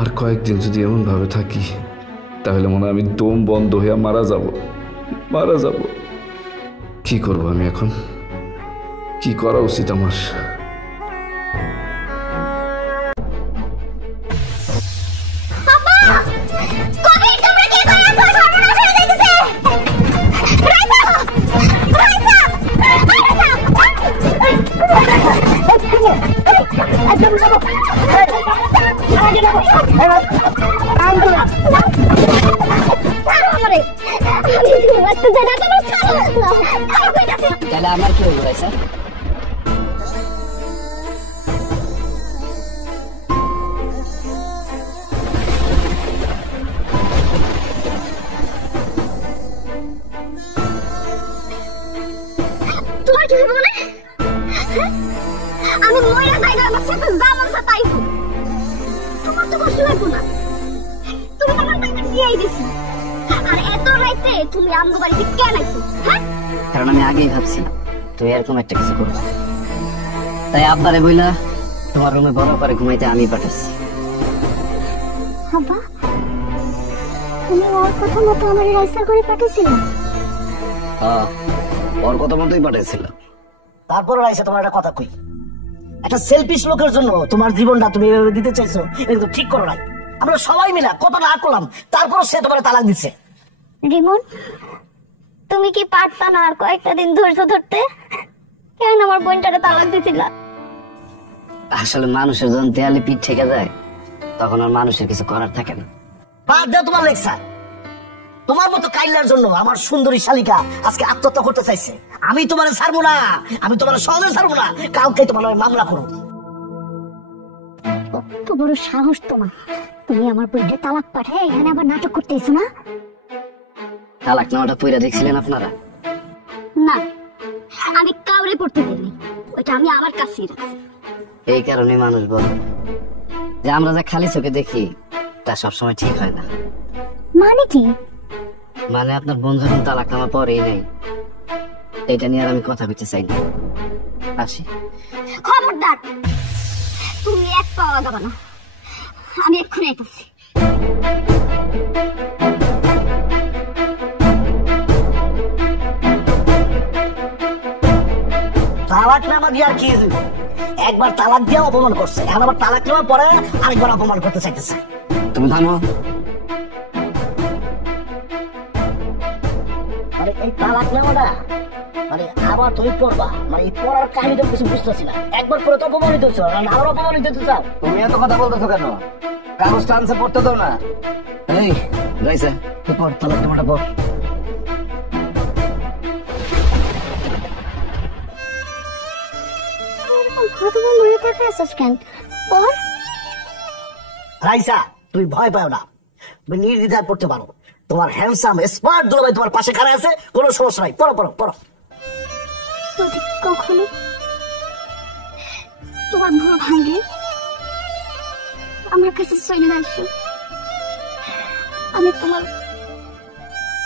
আর কয়েকদিন যদি এমন ভাবে থাকি তাহলে মনে হয় আমি দম বন্ধ হয়ে মারা যাব। কি করব আমি এখন? কি করা উচিত আমার? আমার কি হইল রাইসা? তোমার কি হবে মানে? আমি মইরা যাই, আমার সাথে জামান সাথে আইবো। তোমার তো কষ্ট লাগবো না, তুমি আমার টাকা দিয়েই দিছি। আর এত রাইতে তুমি আমগো বাড়িতে কেন আইছো? হ্যাঁ, কারণ আমি আগেই ভাবছি তুই এরকম একটা কিছু করবি, তাই আব্বারে বইলা তোমার রুমে বড় করে ঘুমাইতে আমি পাঠাচ্ছি। আব্বা, তুমি ওর কথা মতো আমার রাইসা করে পাঠিয়েছিলে? ওর কথা মতোই পাঠাইছিলাম। তারপর রাইসা তোমার একটা কথা কই, একটা সেলফিশ লোকের জন্য তোমার জীবনটা তুমি এভাবে দিতে চাইছো, এটা তো ঠিক করো নাই। আমরা সবাই মিলে কত না করলাম, তারপর সে তোমার তালাক দিচ্ছে। রিমন, তুমি কি পারতা না আর কয়েকটা দিন ধৈর্য ধরতে? কেন আমার বোনটারে তালাক দিছিলা? আসলে মানুষের যখন দেয়ালে পিঠ ঠেকে যায় তখন আর মানুষের কিছু করার থাকে না। বাদ দাও তোমার লেকচার। তোমার মতো কাইলার জন্য আমার সুন্দরী শালিকা আজকে আত্মহত্যা করতে চাইছে। আমি তোমার ছাড়বো না, আমি তোমার সহজে ছাড়বো না। কাউকে তোমার মামলা করো। কত বড় সাহস তোমার! তুমি আমার বোনটা তালাক পাঠায় এখানে আবার নাটক করতেছো না? তালাক নেওয়াটা পইরা দেখছিলেন আপনারা? না, আমি কাউরে করতে দিইনি, ওটা আমি আমার কাছেই রাখছি। এই কারণে মানুষ বলে যে আমরা যা খালি চোখে দেখি তা সবসময় ঠিক হয় না। মানে কি? মানে আপনার বোন যখন তালাক নেওয়ার পরেই নেই, এটা নিয়ে আর আমি কথা বলতে চাই না। আসি। খবরদার, তুমি এক পাও আগাবা না, আমি এক্ষুনি আইতাছি। তালাক নেওয়া দিয়ে আর কি? একবার তালাক দিয়ে অপমান করছে, এখন আবার তালাক নেওয়ার পরে আরেকবার অপমান করতে চাইতেছে। তুমি থামো। মানে এই তালাক নেওয়াটা মানে আবার তুমি পড়বা, মানে এই পড়ার কাহিনীটা কিছু বুঝতেছি না। একবার পরে তো অপমানিত হচ্ছ, আবার অপমানিত হতে চাও। তুমি এত কথা বলতেছো কেন? কাগজটা আনছে পড়তে দাও না। এই রাইসা পর তালাক নেওয়াটা পর। রাইসা, তুমি ভয় পাও না, তুমি নির্দ্বিধায় পড়তে পারো। তোমার হ্যান্ডসাম স্মার্ট দুলাভাই তোমার পাশে খাড়া আছে, কোনো সমস্যা নাই। পড়ো পড়ো পড়ো। কখনো তোমার ভুল ভাঙলে আমার কাছে চলে আসো, আমি তোমার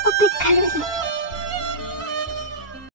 অপেক্ষায় রইলাম।